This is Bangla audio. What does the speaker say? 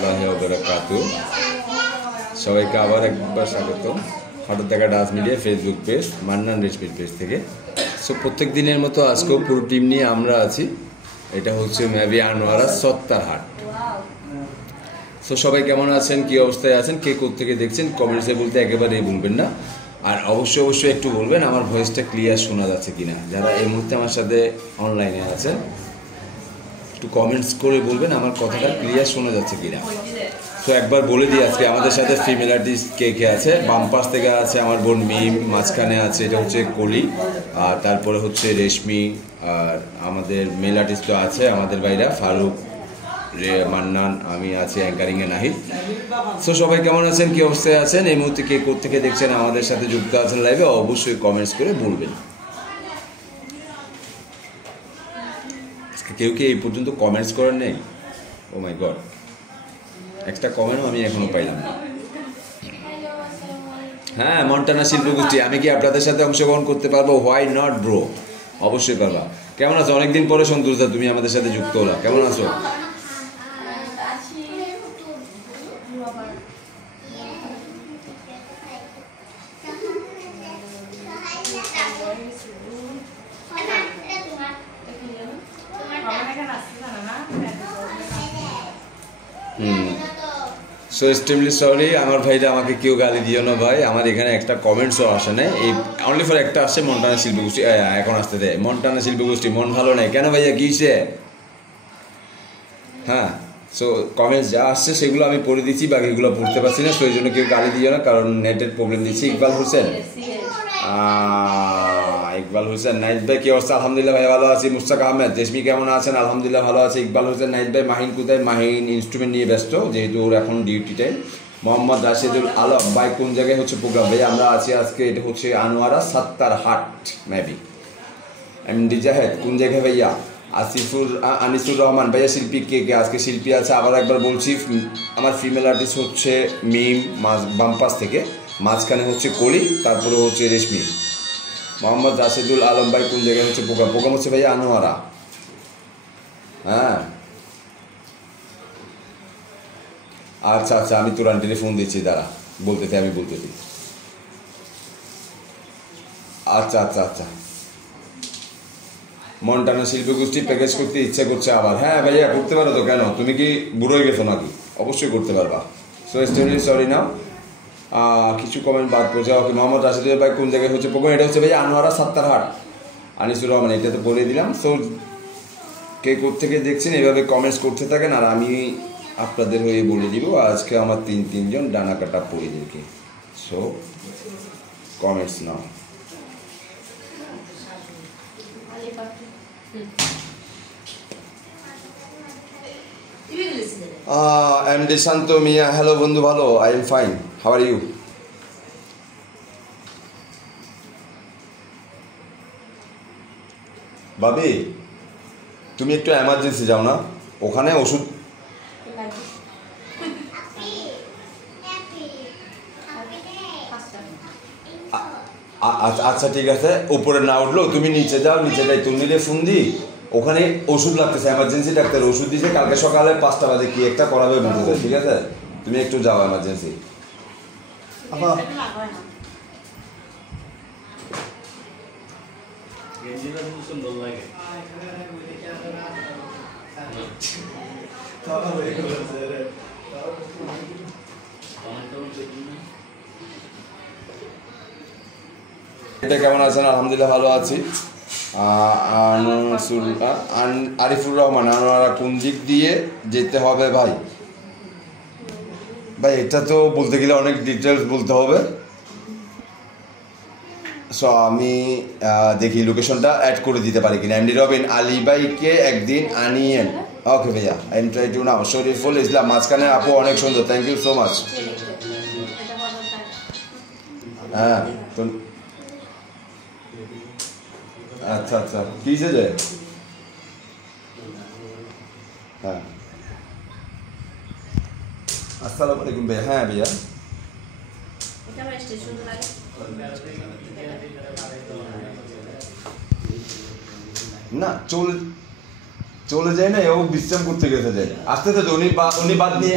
রহমতুল্লাহি ওয়া বারাকাতুহু। সবাইকে আবার একবার স্বাগত হঠাৎ দেখা ডাস মিডিয়া ফেসবুক পেজ মান্নান রেসিপির পেজ থেকে। সো প্রত্যেক দিনের মতো আজকেও পুরো টিম নিয়ে আমরা আছি। এটা হচ্ছে মেবি আনোয়ারা সত্তার হাট। সো সবাই কেমন আছেন, কী অবস্থায় আছেন, কে কোত্থেকে দেখছেন কমেন্টসে বলতে একেবারেই ভুলবেন না। আর অবশ্যই একটু বলবেন আমার ভয়েসটা ক্লিয়ার শোনা যাচ্ছে কিনা। যারা এই মুহূর্তে আমার সাথে অনলাইনে আছেন একটু কমেন্টস করে বলবেন আমার কথাটা ক্লিয়ার শোনা যাচ্ছে কিনা। সো একবার বলে দিই আজকে আমাদের সাথে ফিমেল আর্টিস্ট কে কে আছে। বাম পাশ থেকে আছে আমার বোন মিম, মাঝখানে আছে এটা হচ্ছে কলি, আর তারপরে হচ্ছে রেশমি, আর আমাদের মেল আর্টিস্ট তো আছে আমাদের ভাইরা ফারুক, মান্নান, আমি আছি অ্যাঙ্কারিংয়ে নাহিদ। সো সবাই কেমন আছেন, কী অবস্থায় আছেন, এই মুহূর্তে কে কোত্থেকে দেখছেন আমাদের সাথে যুক্ত আছেন লাইভে অবশ্যই কমেন্টস করে বলবেন। কেউ কি এই পর্যন্ত কমেন্টস করেন নেই? ও মাই গড, একটা কমেন্টও আমি এখনো পাইলাম না। হ্যাঁ, মন্টানা শিল্পগোষ্ঠী, আমি কি আপনাদের সাথে অংশগ্রহণ করতে পারবো? হোয়াই নট ব্রো, অবশ্যই পারবা। কেমন আছো? অনেকদিন পরে সন্তোষদা তুমি আমাদের সাথে যুক্ত হলা, কেমন আছো? সো এক্সট্রিমলি সরি আমার ভাইরা, আমাকে কেউ গালি দিও না ভাই। আমার এখানে একটা কমেন্টসও আসে নাই, এই অনলি ফর একটা আসছে মন্টানা শিল্পগোষ্ঠী। এখন আসতে দেয় মন্টানা শিল্পগোষ্ঠী, মন ভালো নেই কেন ভাইয়া, কী হয়েছে? হ্যাঁ, সো কমেন্টস যা আসছে সেগুলো আমি পড়ে দিচ্ছি, বাকিগুলো পড়তে পারছি না, সো এই জন্য কেউ গালি দিও না, কারণ নেটের প্রবলেম দিচ্ছি। ইকবাল হোসেন, ইকবাল হোসেন, নাইট ভাই কী অবস্থা? আলহামদুলিল্লাহ ভাই ভালো আছি। মুস্তাক আহমেদ, জেসমি কেমন আছেন? আলহামদুলিল্লাহ ভালো আছে। ইকবাল হোসেন, নাইট ভাই, মাহিন কোথায়? মাহিন ইনস্ট্রুমেন্ট নিয়ে ব্যস্ত, যেহেতু ওর এখন ডিউটি টাইম। মোহাম্মদ রাশেদুল আলম ভাই, কোন জায়গায় হচ্ছে প্রোগ্রাম? ভাই আমরা আছি আজকে, এটা হচ্ছে আনোয়ারা সত্তার হাট মেবি। এমডি জাহেদ, কোন জায়গায় ভাইয়া? আনিসুর রহমান ভাইয়া, শিল্পী কে কে? আজকে শিল্পী আছে, আবার একবার বলছি আমার ফিমেল আর্টিস্ট হচ্ছে মিম বাম পাশ থেকে, মাঝখানে হচ্ছে কলি, তারপরে হচ্ছে রেশমি। মোহাম্মদ রাশেদুল আলম ভাই, কোন জায়গায় হচ্ছে প্রোগ্রাম? প্রোগ্রাম হচ্ছে ভাইয়া আনোয়ারা। হ্যাঁ আচ্ছা আচ্ছা, আমি তোর আন্টিরে ফোন দিচ্ছি, দাঁড়া বলতেছি, আমি বলতেছি। আচ্ছা আচ্ছা আচ্ছা, মন্টানা শিল্পগোষ্ঠী প্যাকেজ করতে ইচ্ছা করছে আবার। হ্যাঁ ভাইয়া করতে পারো তো, কেন? তুমি কি বুড়ো হয়ে গেছো নাকি? অবশ্যই করতে পারবা। সো এক্সট্রিমলি সরি নাও, কিছু কমেন্ট বাদ পড়ছে। ওকে, মোহাম্মদ রাশিদুল ভাই, কোন জায়গায় হচ্ছে প্রোগ্রাম? এটা হচ্ছে ভাইয়া আনোয়ারা সত্তার হাট। আনিসুর রহমান, এটা তো বলে দিলাম। সো কে কোত্থেকে দেখছেন এভাবে কমেন্টস করতে থাকেন, আর আমি আপনাদের হয়ে বলে দিব আজকে আমার তিনজন ডানা কাটা পরিদেরকে। So comments now. MD Shanto Mia, hello বন্ধু, ভালো? I am fine, how are you? ভাবি তুমি একটু এমার্জেন্সি যাও না, ওখানে ওষুধ। আচ্ছা ঠিক আছে, উপরে না উঠলো তুমি নিচে যাও, নিচে যাই তুমি নিলে ফোন দিই, ওখানে ওষুধ লাগতেছে, এমার্জেন্সি ডাক্তার ওষুধ দিয়েছে, কালকে সকালে 5টা বাজে কি একটা করাবে বলতেছে। ঠিক আছে, তুমি একটু যাও এমার্জেন্সি। এটা কেমন আছেন? আলহামদুলিল্লাহ ভালো আছি। আরিফুর রহমান, আনোয়ারা কোন দিক দিয়ে যেতে হবে ভাই? ভাই এটা তো বলতে গেলে অনেক ডিটেলস বলতে হবে, সো আমি দেখি লোকেশনটা অ্যাড করে দিতে পারি কিনা। এমডি রবিন, আলী ভাইকে একদিন আনিয়েন। ওকে ভাইয়া, আই এম ট্রাই টু নাও। শরীফুল ইসলাম, মাঝখানে আপু অনেক সুন্দর, থ্যাংক ইউ সো মাচ। হ্যাঁ তো আচ্ছা আচ্ছা, কী যে? হ্যাঁ আসসালামু আলাইকুম ভাইয়া। হ্যাঁ ভাইয়া, না চলে যায় না, ও বিশ্রাম করতে গেছে যায়, আসতে উনি বাদ নিয়ে